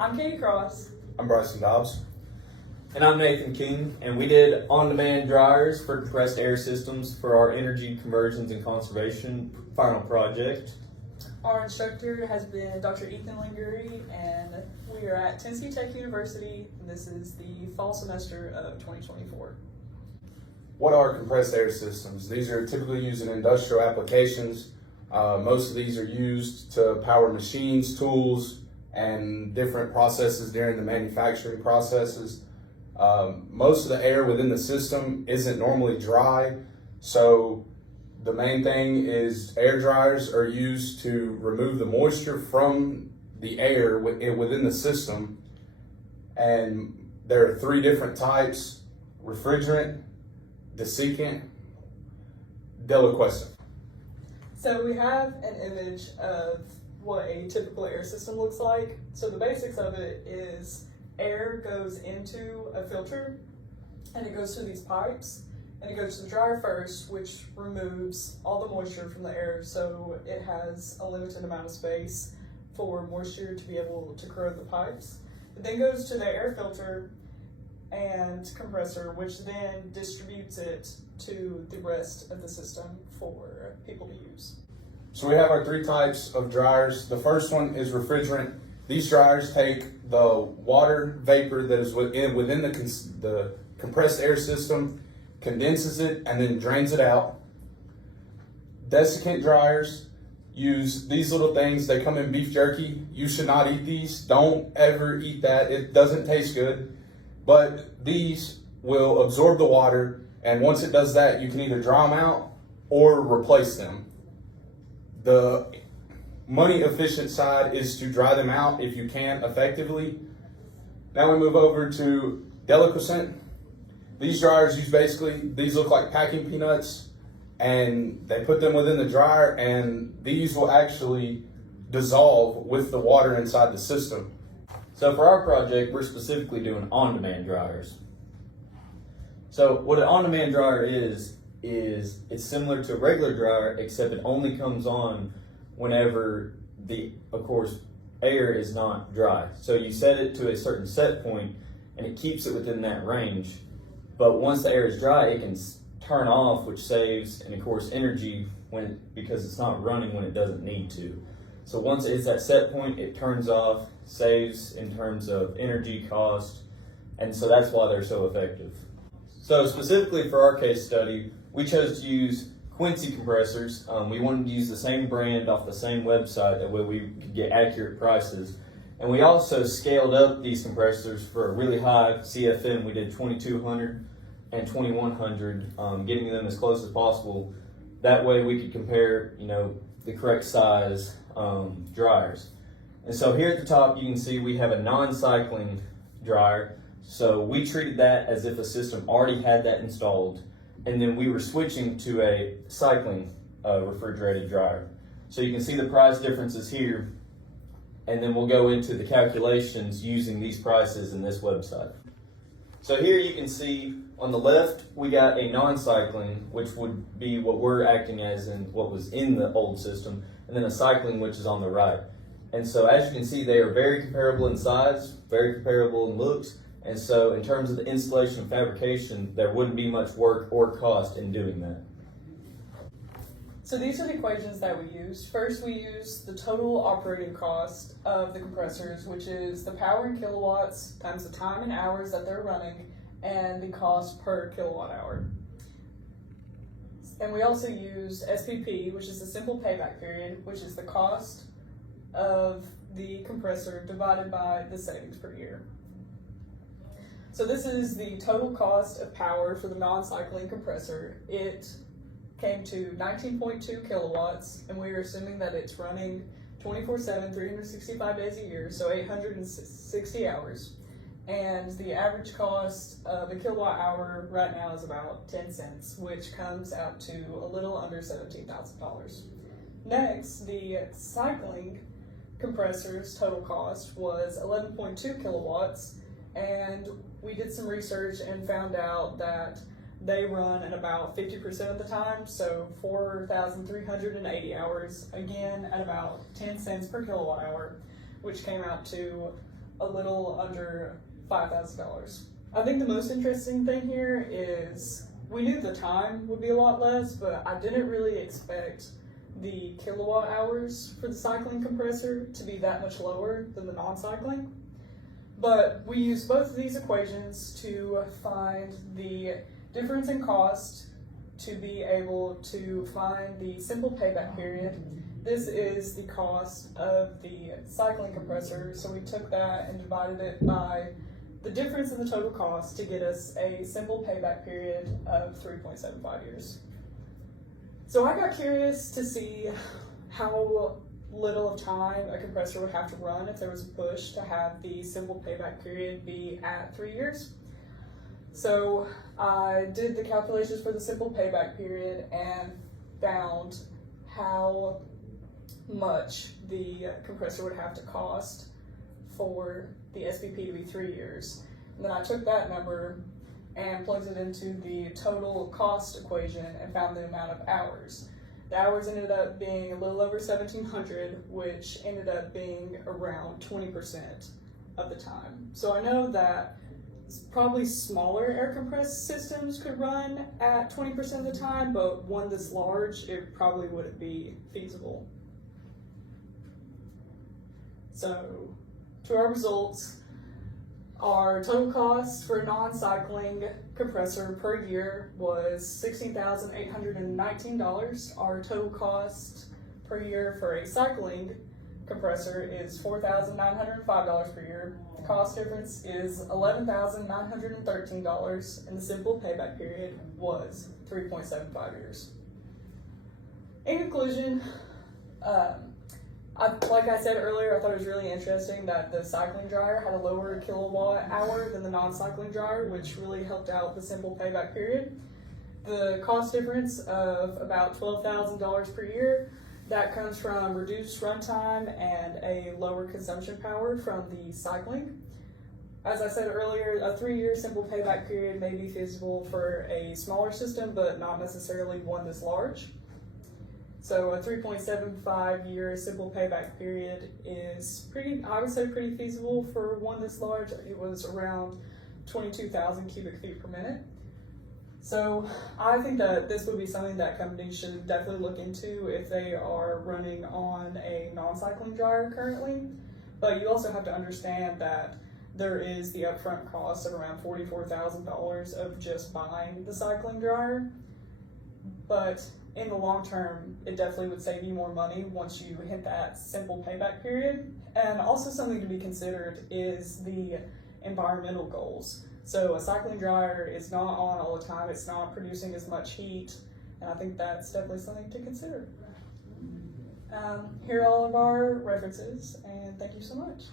I'm Katie Cross. I'm Bryson Dobbs. And I'm Nathan King, and we did on-demand dryers for compressed air systems for our energy conversions and conservation final project. Our instructor has been Dr. Ethan Languri, and we are at Tennessee Tech University, and this is the fall semester of 2024. What are compressed air systems? These are typically used in industrial applications. Most of these are used to power machines, tools, and different processes during the manufacturing processes. Most of the air within the system isn't normally dry, so the main thing is air dryers are used to remove the moisture from the air within the system. And there are three different types: refrigerant, desiccant, deliquescent. So we have an image of what a typical air system looks like. So the basics of it is air goes into a filter and it goes through these pipes and it goes to the dryer first, which removes all the moisture from the air, so it has a limited amount of space for moisture to be able to corrode the pipes. It then goes to the air filter and compressor, which then distributes it to the rest of the system for people to use. So we have our three types of dryers. The first one is refrigerant. These dryers take the water vapor that is within the compressed air system, condenses it, and then drains it out. Desiccant dryers use these little things. They come in beef jerky. You should not eat these. Don't ever eat that. It doesn't taste good. But these will absorb the water, and once it does that, you can either dry them out or replace them. The money efficient side is to dry them out if you can effectively. Now we move over to deliquescent. These dryers these look like packing peanuts, and they put them within the dryer, and these will actually dissolve with the water inside the system. So for our project, we're specifically doing on-demand dryers. So what an on-demand dryer is it's similar to a regular dryer, except it only comes on whenever of course, air is not dry. So you set it to a certain set point, and it keeps it within that range. But once the air is dry, it can turn off, which saves, and of course, energy because it's not running when it doesn't need to. So once it's at set point, it turns off, saves in terms of energy cost, and so that's why they're so effective. So specifically for our case study, we chose to use Quincy compressors. We wanted to use the same brand off the same website, that way we could get accurate prices. And we also scaled up these compressors for a really high CFM. We did 2200 and 2100, getting them as close as possible. That way we could compare, the correct size dryers. And so here at the top, you can see we have a non-cycling dryer. So we treated that as if a system already had that installed, and then we were switching to a cycling refrigerated dryer. So you can see the price differences here, and then we'll go into the calculations using these prices in this website. So here you can see on the left, we got a non-cycling, which would be what we're acting as in what was in the old system, and then a cycling, which is on the right. And so as you can see, they are very comparable in size, very comparable in looks. And so in terms of the installation and fabrication, there wouldn't be much work or cost in doing that. So these are the equations that we used. First, we used the total operating cost of the compressors, which is the power in kilowatts times the time in hours that they're running, and the cost per kilowatt hour. And we also used SPP, which is the simple payback period, which is the cost of the compressor divided by the savings per year. So this is the total cost of power for the non-cycling compressor. It came to 19.2 kilowatts, and we are assuming that it's running 24/7, 365 days a year, so 860 hours. And the average cost of a kilowatt hour right now is about 10 cents, which comes out to a little under $17,000. Next, the cycling compressor's total cost was 11.2 kilowatts, and we did some research and found out that they run at about 50% of the time, so 4,380 hours, again at about 10 cents per kilowatt hour, which came out to a little under $5,000. I think the most interesting thing here is we knew the time would be a lot less, but I didn't really expect the kilowatt hours for the cycling compressor to be that much lower than the non-cycling. But we used both of these equations to find the difference in cost to be able to find the simple payback period. This is the cost of the cycling compressor, so we took that and divided it by the difference in the total cost to get us a simple payback period of 3.75 years. So I got curious to see how little of time a compressor would have to run if there was a push to have the simple payback period be at 3 years. So I did the calculations for the simple payback period and found how much the compressor would have to cost for the SPP to be 3 years. And then I took that number and plugged it into the total cost equation and found the amount of hours. The hours ended up being a little over 1,700, which ended up being around 20% of the time. So I know that probably smaller air compressed systems could run at 20% of the time, but one this large, it probably wouldn't be feasible. So, to our results, our total cost for a non-cycling compressor per year was $16,819. Our total cost per year for a cycling compressor is $4,905 per year. The cost difference is $11,913, and the simple payback period was 3.75 years. In conclusion, like I said earlier, I thought it was really interesting that the cycling dryer had a lower kilowatt hour than the non-cycling dryer, which really helped out the simple payback period. The cost difference of about $12,000 per year, that comes from reduced runtime and a lower consumption power from the cycling. As I said earlier, a 3-year simple payback period may be feasible for a smaller system, but not necessarily one this large. So a 3.75 year simple payback period is I would say pretty feasible for one this large. It was around 22,000 cubic feet per minute. So I think that this would be something that companies should definitely look into if they are running on a non-cycling dryer currently. But you also have to understand that there is the upfront cost of around $44,000 of just buying the cycling dryer. But in the long term, it definitely would save you more money once you hit that simple payback period. And also something to be considered is the environmental goals. So a cycling dryer is not on all the time, it's not producing as much heat, and I think that's definitely something to consider. Here are all of our references, and thank you so much.